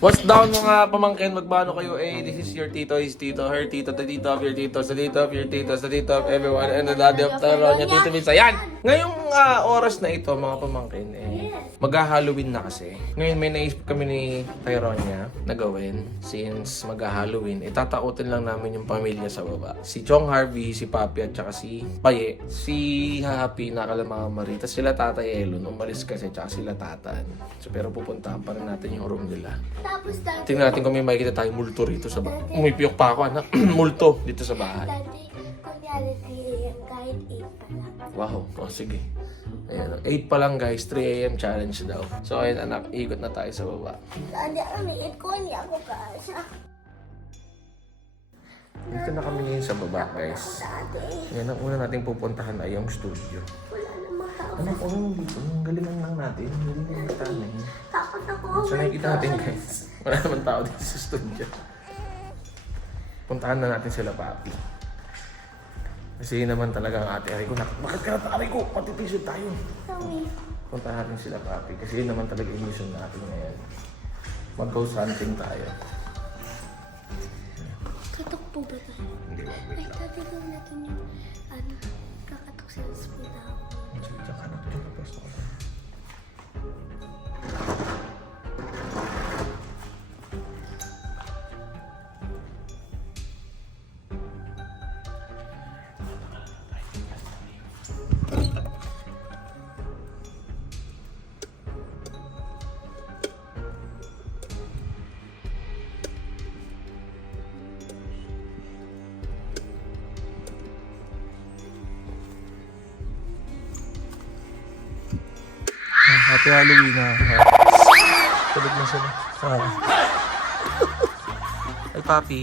What's down mga pamangkin, magbano kayo this is your tito, his tito, her tito, the tito of your titos, the tito of your titos, the tito of everyone, and the daddy of Taronia, Tito Vince. Ayan! Ngayong oras na ito mga pamangkin, mag-Halloween na kasi. Ngayon may naisip kami ni Taronia na gawin. Since mag-Halloween, itatautin lang namin yung pamilya sa baba. Si Chong Harvey, si Papi, at saka si Paye. Si Happy, nakalamang Marita, sila Tatay Elon, umalis kasi, tsaka sila Tatan. So, pero pupuntahan pa rin natin yung room nila. Tapos dati, Tingnan natin kung may makikita tayong multo rito sa bahay. Umipiyok pa ako, anak. Multo dito sa bahay. kunyari 3 AM kahit 8 pa lang. Wow. O, sige. Ayan. 8 pa lang, guys. 3 AM challenge daw. So, ayun, anak. Ikot na tayo sa baba. Hindi kami 8 ko, hindi ako kasha. Dito na kami ngayon sa baba, guys. Dati, Yan ang una nating pupuntahan ay yung studio. wala namang tao. Anak, dito. Ang galingan lang natin. Hindi na natin. Takot ako. So, nakikita natin, guys. Wala naman tao dito sa studio. Puntahan na natin sila, Papi. Kasi yun naman talaga ang ate Ari ko. Bakit ka na Ari ko? Patipisod tayo. Kami. Puntahan natin sila, Papi. Kasi yun naman talaga yung mission natin ngayon. Mag-ghost hunting tayo. Katok po ba tayo? Hindi, wag, Ay, wait lang. dati ko natin yung, kakatok sa hospital. Sige, diyan ka na. Diyan ka, pwesto ka na. Happy Halloween na. Tulog na sila. Ay, Papi.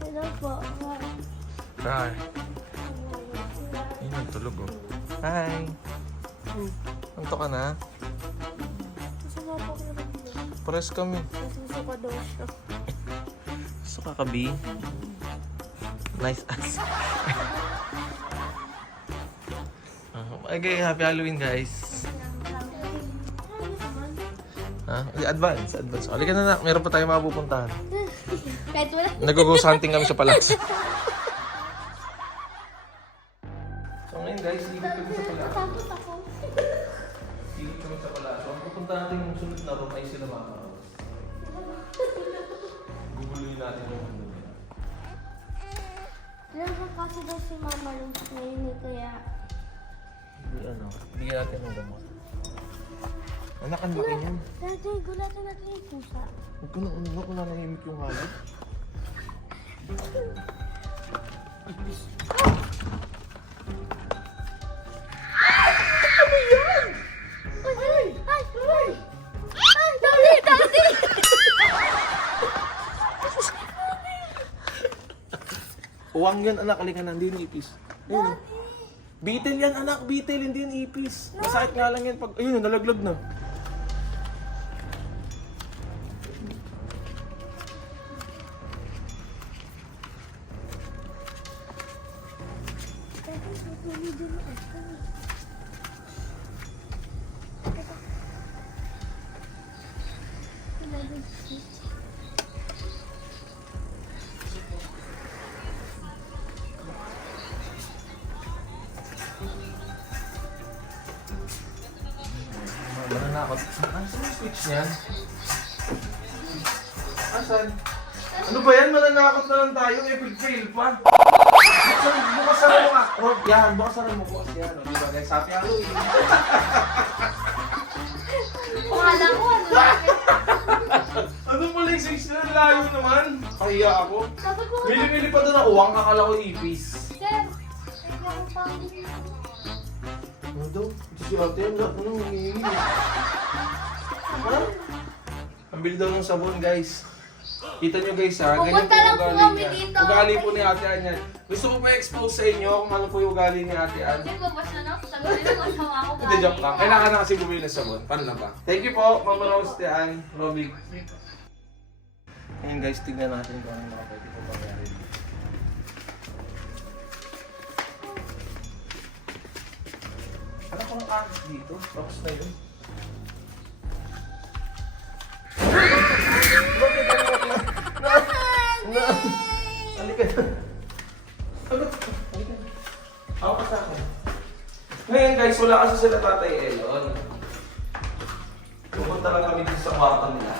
Hello po. Hi. Yun yung tulog, oh. Hi. Anto ka na? Gusto mo po kayo mag-vlog? Pares kami. Gusto ko daw siya. Gusto ka, Kabi? Nice ass. Okay, happy Halloween, guys. Ha? Advance. Halika na, meron pa tayo mapupuntahan. Kahit wala. Nag-ghost hunting kami sa palas. So ngayon, guys, dito kami sa palas. Takot ako. Dito kami sa palas. So, ang pupunta natin yung sunod na room ay sila Mama Rose. Guguluhin natin yung mundo nila. Alam ko kasi daw si Mama Rose ngayon kaya... Bigyan natin ng gamot. Anak, ang laki niyan. Dati, gulatan natin yung pusa. Huwag ka na umiyak, nananahimik yung halip. Ay! Ay! Ay! Ay! Dati! Uwang yan, anak. Halika na, hindi yung ipis. Ayun. Beetle yan, anak. Beetle, hindi yung ipis. Masakit nga lang yan pag... Ayun, nalaglag na. Mananakot. Asan yung switch niyan? Asan? Ano ba yan? Mananakot na lang tayo. Epic fail pa. Bukas na mo nga. Rob, yan. Bukas na mo. Bukas yan. Di ba guys? Happy Halloween. Pangalan ko, ano? Ano mo lang switch na? Layo naman. Kaya ako. Sabi ko, Mili-mili pa doon ako. Uwang akala ko ipis. Sir, ikaw ang pangin. Ano daw? Ito si ate. Ano nangyayari? Ha? Pambili daw ng sabon, guys. Kita nyo guys ha, ganyan Pupunta lang po ugali kami niya. dito. Ugali po ni Ate Ann yan. Gusto ko pa expose sa inyo kung ano po yung ugali ni Ate Ann. Hindi ko basta na, sagutin ko sama ako. Hindi, joke lang. Kailangan na kasi bumili ng sabon. Paano na ba? Thank you po, Mama Rose, Ate Ann, Robby. Ngayon guys, tignan natin kung ano mga pwede ko pangyari. Ano kung ahas dito? Rocks na yun. Ngayon guys, wala kasi sila Tatay Elon. Pupunta lang kami dito sa kwarto nila.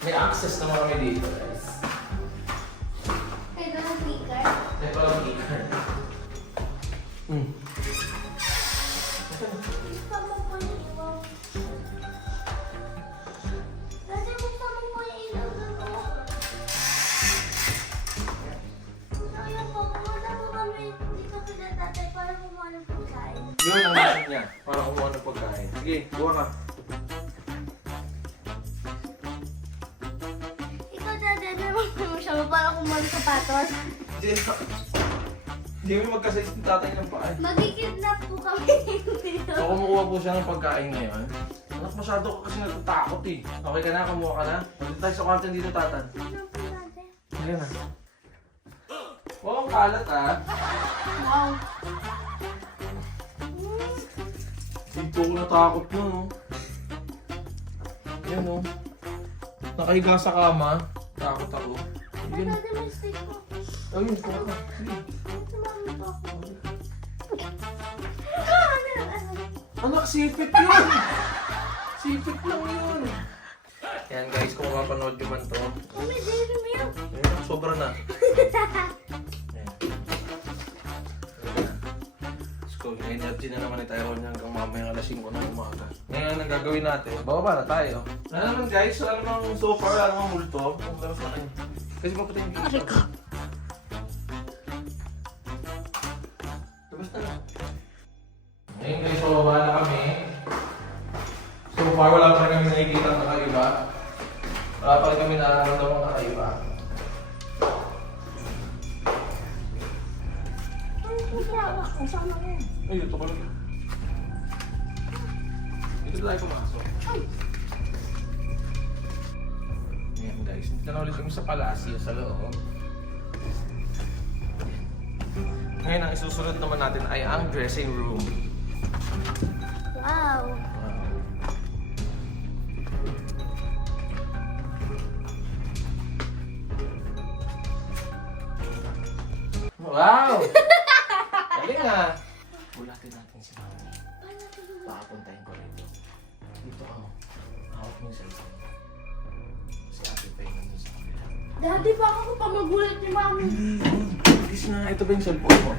May access naman kami dito guys. Ito na speaker. Ito lang speaker. Buksan mo po yung ilaw. Dati buksan mo po yung ilaw dito. Sayang po, pumunta po kami dito kila tatay para kumuha ng pagkain. Yun ang mission niya. Para kumuha ng pagkain. Sige, buha ka. Ikaw dati, naman mo siya para kumuha ng sapatos. Hindi mo magkasize ng tatay ng paa. Magkikidnap po kami dito. So kumukuha po siya ng pagkain ngayon. Anak, masyado ka kasi natatakot eh. Okay ka na? Kumuha ka na? Pagod tayo sa kwarto dito, tatan. Ano po natin? Sige na. Wow, ang kalat ah. Wow. Dito ko natakot yun, no? Yan, no? Nakahiga sa kama. Takot ako. Ay, Yan. dati may stick po. Ayun, kuha ka. Sige. Ito mami po. Anak, sipit yun! Sipit lang yun! Yan guys, kung mapanood nyo man to, Mami, dairy milk. ayun, sobra na. Ayan. Let's go. May energy na naman ni Tyrone hanggang mamaya alas 5 ng umaga. Ngayon, ang gagawin natin, bababa na tayo. Wala naman guys, wala namang so far, wala namang multo. Labas na kayo. Kasi papatay yung video. Labas na lang. Ngayon guys, bababa na kami. So far, wala pa rin kami nakikita ng kakaiba. Wala pa rin kami nararamdaman kakaiba. Ay, ito pala. Dito tayo pumasok. Ayan guys, dito na ulit kami sa palasyo sa loob. Ngayon, ang isusunod naman natin ay ang dressing room. Wow. Wow! Galing ah! Bulatin natin si Mami. Pakapuntahin ko rito. Dito ako. Hawak mo yung cellphone. Si Ate Pay nandun sa kanila. Daddy, baka ko pa magulat ni mami. Please na, ito ba yung cellphone mo?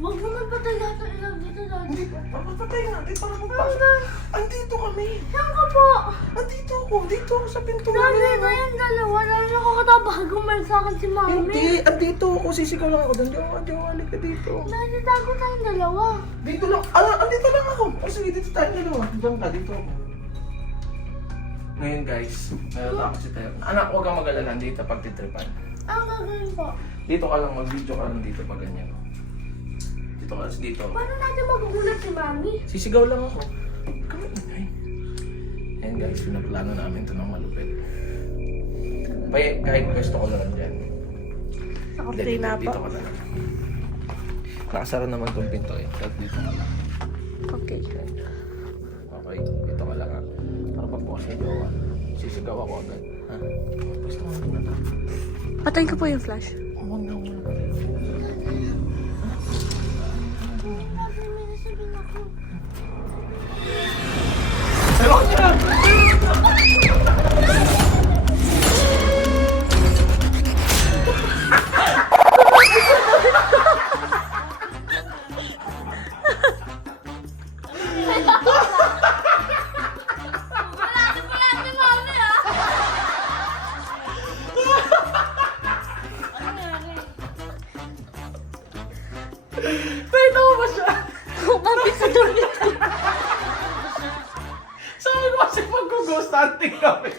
Huwag naman patay lahat ng ilaw dito, Daddy. Papatay natin para magpasok. Andito kami! Saan ka po? Andito ako! Dito ako sa pinto Daddy, tayong dalawa. Lalo ako katabago man sa akin si mami. Hindi! Andito ako! Sisigaw lang ako. Diyan ako! Halika ka dito. Daddy, tago tayong dalawa. Dito lang! Andito lang ako! O sige, dito tayo dalawa. Diyan ka, dito ako. Ngayon guys, natatakot si Tayo. Anak, huwag kang mag-alala dito pag titripan. Ang gagawin po. Dito ka lang, mag-video ka lang dito pag ganyan. Dito ka, dito. Paano natin magugulat si mami? Sisigaw lang ako. Kami ingay. Ayan guys, pinaplano namin ito ng malupit. Kahit gusto ko lang dyan. Sa Dito ka lang. Nakasara naman itong pinto eh. Kahit dito ka lang. Okay. Okay, dito ka lang ha. Para pagbukas ng jowa, sisigaw ako agad. Ha? Gusto mo na ito. Patayin ko po yung flash. Huwag na. Pero ka! Nakita mo ba siya? Kapit sa dumi. Sabi ko kasi mag-ghost hunting kami.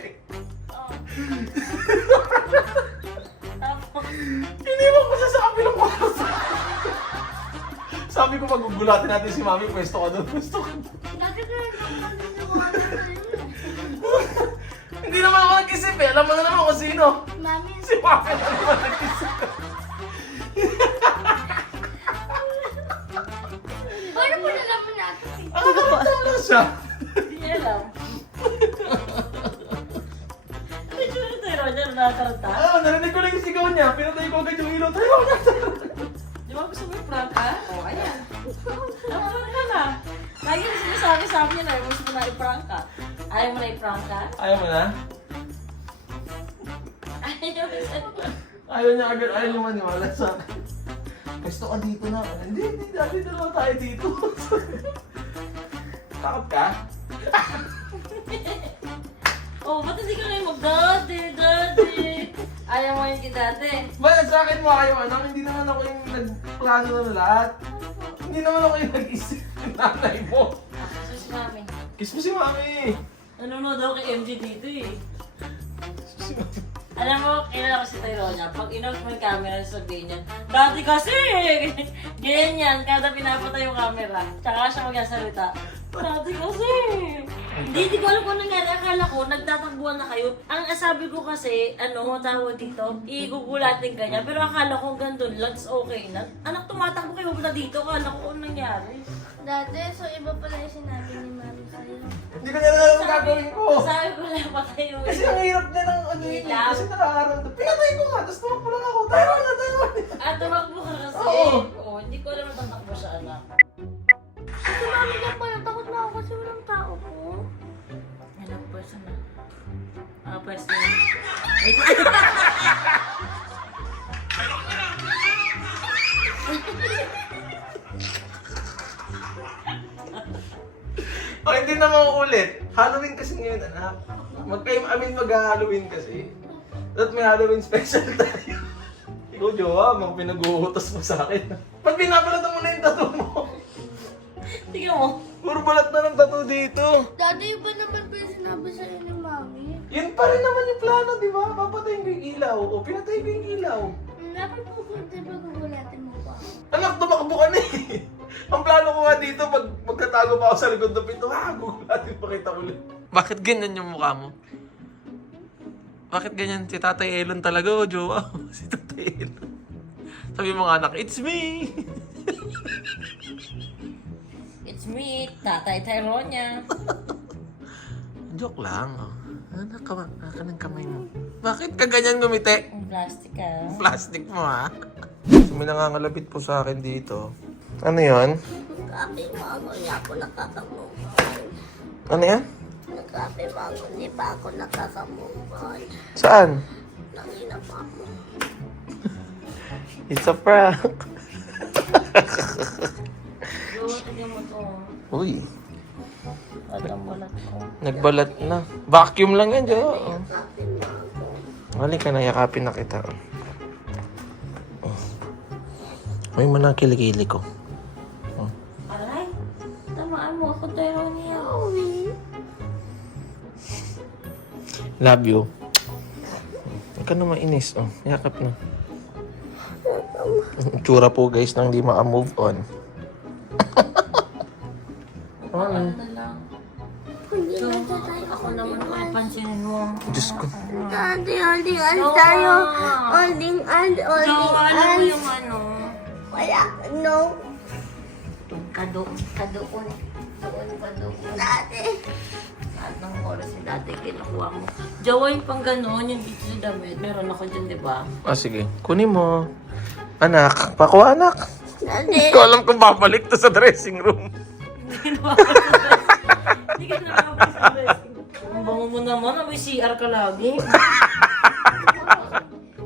Iniwan ko siya sa kabilang kwarto. Sabi ko magugulatin natin si Mami, pwesto ka doon, pwesto ka doon. Dati ko yung pagkakalimutan na yun. Hindi naman ako nag-isip eh, alam mo na naman kung sino. Mami, Si Mami na naman nag-isip. paano po nalaman natin? Nakakatawa lang siya. Hindi niya alam. Medyo na tayo, Roger, nakakaranta. Narinig ko lang yung sigaw niya, pinatay ko agad yung ilaw. Tayo na! Di ba gusto mo i-prank ka? O, ayan. Na-prank ka na. Lagi na sinasabi sa akin na gusto mo na i-prank ka. Ayaw mo na i-prank ka? Ayaw mo na? Ayaw mo na. Ayaw niya agad, ayaw niya maniwala sa akin. Gusto ka dito na. Hindi, dati dalawa tayo dito. Takot ka? Oh, ba't hindi ka ngayon daddy? Ayaw mo yung dati. Ba't sa akin mo ayaw anak? Hindi naman ako yung nagplano ng lahat. Hindi naman ako yung nag-isip ng nanay mo. So, si mami. Kiss mo si mami. Nanonood daw kay MJ dito eh. Kiss mo si mami. Alam mo, kilala ko si Tyronia. Pag in-off mo yung camera, sabihin niya, dati kasi! Ganyan, kada pinapatay yung camera. Tsaka siya magsasalita. Dati kasi! Hindi ko alam kung nangyari. Akala ko, nagtatakbuhan na kayo. Ang sabi ko kasi, tawag dito, igugulatin ka niya. Pero akala ko gandun lang, okay na. Anak, tumatakbo kayo na dito. Akala ko kung nangyari. Dati, so iba pala yung sinabi ni Mami sa'yo. Hindi ko na alam ang gagawin ko. Sabi ko lang patay yung Kasi ang hirap na ng ano yun. Ilaw. Kasi nakakaramdam. Pinatay ko nga, tapos tumakbo lang ako. Tayo na. At tumakbo ka kasi. Oo. Oo, hindi ko alam na tatakbo siya, anak. Kasi Mami lang pala, takot na ako kasi walang tao po. Ilang person na? Person. Oh, hindi na mauulit. Halloween kasi ngayon, anak. Mag-Halloween kasi. At may Halloween special tayo. Ikaw, jowa, mga pinag-uutos mo sa akin. Ba't binabalatan mo na yung tattoo mo? Tingnan mo. Puro balat na ng tattoo dito. Dati, iba naman pa yung sinabi sa'yo ni Mami. Yun pa rin naman yung plano, di ba? Papatayin ko yung ilaw. O, pinatay ko yung ilaw. Dapat po kung diba gugulatin mo pa ako. Anak, tumakbo ka na eh. Ang plano ko nga dito, magkatago pa ako sa likod ng pinto, gugulatin pa kita ulit. Bakit ganyan yung mukha mo? Bakit ganyan? Si Tatay Elon talaga, o jowa? Si Tatay Elon. Sabi mo nga anak, it's me! It's me, Tatay Tyronia. Joke lang. Oh. Anak, ka ng kamay mo. Bakit ka ganyan gumiti? Ang plastic ah. Plastic mo ha? So, may nangangalapit po sa akin dito. Ano yon? Nagkape mo ako, hindi ako nakakamukan. Ano yan? Nagkape mo ako, hindi pa ako nakakamukan. Saan? Nangina pa ako. It's a prank. Yung tignan mo to. Uy, At ang balat ko. nagbalat na. Vacuum lang yan, Jo. Nagkape mo ako. Halika na, yakapin na kita. May manang kilikili ko. Aray, tamaan mo ako, Tyronia. Love you. Huwag ka na mainis. Oh, yakap na. Tsura po guys nang di maka-move on. Ano na lang. Hindi So, na tayo ako naman ang pansinin mo. Diyos ko. Dati, holding hands tayo. Holding hands, So, holding alam mo hands. yung ano? Wala, no. Kado ko. Dati. Lahat ng oras si dati kinukuha mo. Jawa yung pang gano'n, yung dito sa damit. Meron ako dyan, di ba? Ah, sige. Kunin mo. Anak. Pakuha, anak. Dati. Hindi ko alam kung babalik to sa dressing room. Hindi ka nakapag Hindi ka nakapag-dressing. Ang bango mo naman, may CR ka lagi.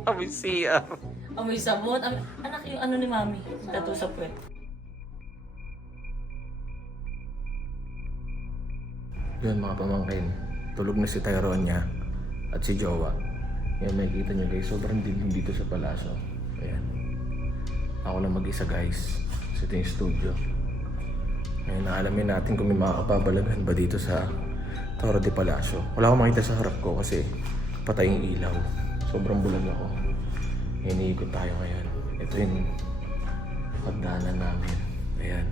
Kami siya. Amoy sabon. Anak, yung ano ni mami. Tattoo sa puwet. Yun mga pamangkin. Tulog na si Tyronia at si Jowa. Yan makikita nyo guys. Sobrang dilim dito sa palasyo. Ayan. Ako lang mag-isa guys. Kasi ito yung studio. Ngayon naalamin natin kung may makakapabalaghan ba dito sa Torre de Palacio. Wala akong makita sa harap ko kasi patay yung ilaw. Sobrang bulag ako. Iniikot tayo ngayon. Ito yung pagdaanan namin. Ayan.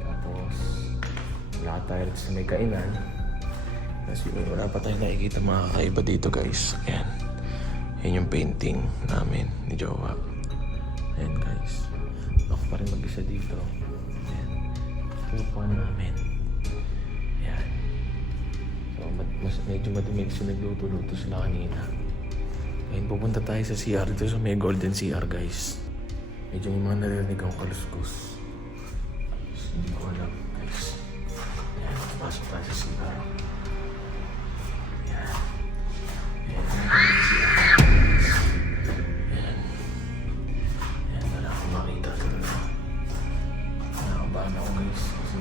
Tapos, lakad tayo sa may kainan. Kasi wala pa tayong nakikita mga kakaiba dito guys. Ayan. Yan yung painting namin ni Jowa. Ayan guys. Ako pa rin mag-isa dito. Ayan. Tupuan namin. Ayan. So, medyo madumig kasi nagluto-luto sila kanina. Ngayon pupunta tayo sa CR dito sa may golden CR guys. Medyo may mga narinig akong kaluskos. Hindi ko alam, guys. Ayan, pasok tayo sa CR. Ayan. Ayan, wala akong makita talaga. Nakakabahan ako, guys, kasi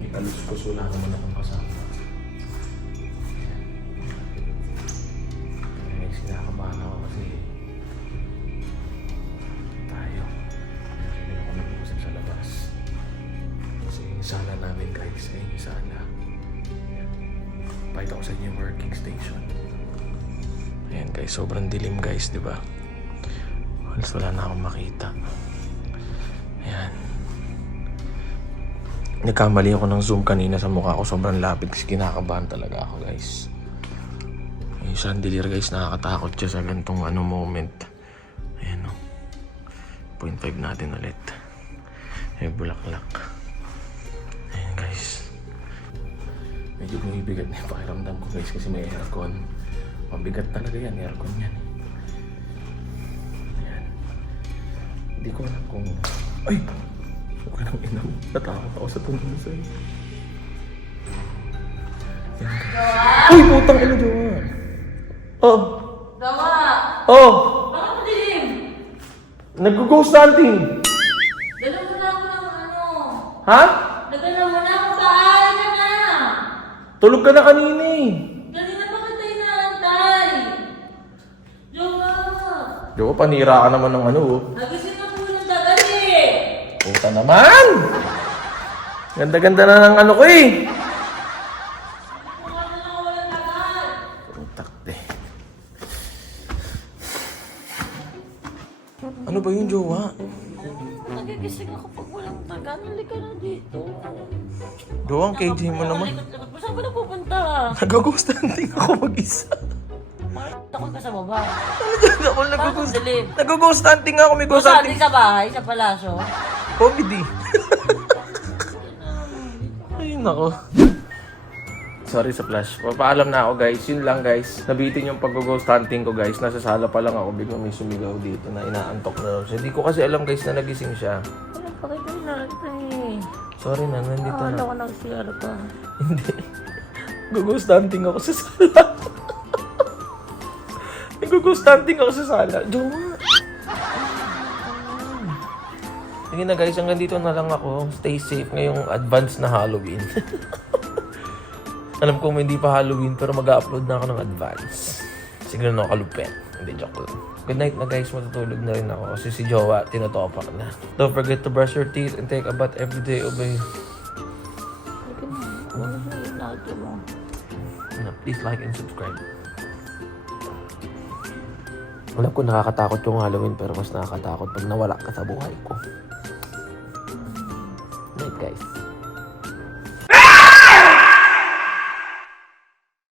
may kaluskos, wala naman akong kasama. Ayan, guys, kinakabahan ako kasi tayo. Hindi ako nag-uusap sa labas. Kasi yung sala namin, guys, ay yung sala. Ayan. Pakita ko sa inyo yung working station. Ayan, guys, sobrang dilim, guys, di ba? Halos wala na akong makita. Ayan. Nagkamali ako ng zoom kanina sa mukha ko. Sobrang lapit kasi kinakabahan talaga ako, guys. Yung chandelier, guys, nakakatakot siya sa ganitong moment. Ayan, o. 0.5 natin ulit. May bulaklak. Ayan, guys. Medyo bumibigat na yung pakiramdam ko, guys, kasi may aircon. Mabigat talaga yan, aircon yan. Ayan. Hindi ko alam kung... Ay! Okay nang ina mo. Natakot ako sa tunog mo sa'yo. Ayan. Uy, putang ina, Jowa! Oh! Gawa! Oh! Bakit madilim? Nag-ghost hunting! Dala mo na ako ng ano. Ha? Dala mo na ako. Bahay ka na. Tulog ka na kanina eh. Kanina pa kita inaantay. Jowa! Jowa, panira ka naman ng ano oh. Nagising ako ng dagal eh. Puta naman! Ganda-ganda na ng ano ko eh. Mukha na ako walang dagal. Putak de. Ano ba yung Jowa? Nagigising ako pag walang tagal. Halika na dito. Jowa, ang KJ mo naman. Likot-likot mo. Saan ba na pupunta? Nag-ghost hunting ako mag-isa. Takot ka sa baba. Ako nag-ghost. Dilim. Nag-ghost hunting ako. May ghost Saan? hunting. Sa bahay? Sa palasyo? Comedy. Ay, nako. Sorry sa flash. Papaalam na ako, guys. Yun lang, guys. Nabitin yung pag-ghost hunting ko, guys. Nasa sala pa lang ako. Biglang may sumigaw dito na inaantok na raw siya. Hindi ko kasi alam, guys, na nagising siya. Ano pa kayo natin? Sorry na, nandito na. Ko nag-CR ka. Hindi. Ghost hunting ako sa sala. Nag-ghost hunting ako sa sala. Jowa. Sige na, guys. Hanggang dito na lang ako. Stay safe ngayong advance na Halloween. Alam ko hindi pa Halloween pero mag-upload na ako ng advance. Siguro na ako kalupet. Hindi, joke lang. Good night na, guys. Matutulog na rin ako kasi si Jowa tinotopak na. Don't forget to brush your teeth and take a bath every day. Obey. Please like and subscribe. Alam ko nakakatakot yung Halloween pero mas nakakatakot pag nawala ka sa buhay ko. Night, guys.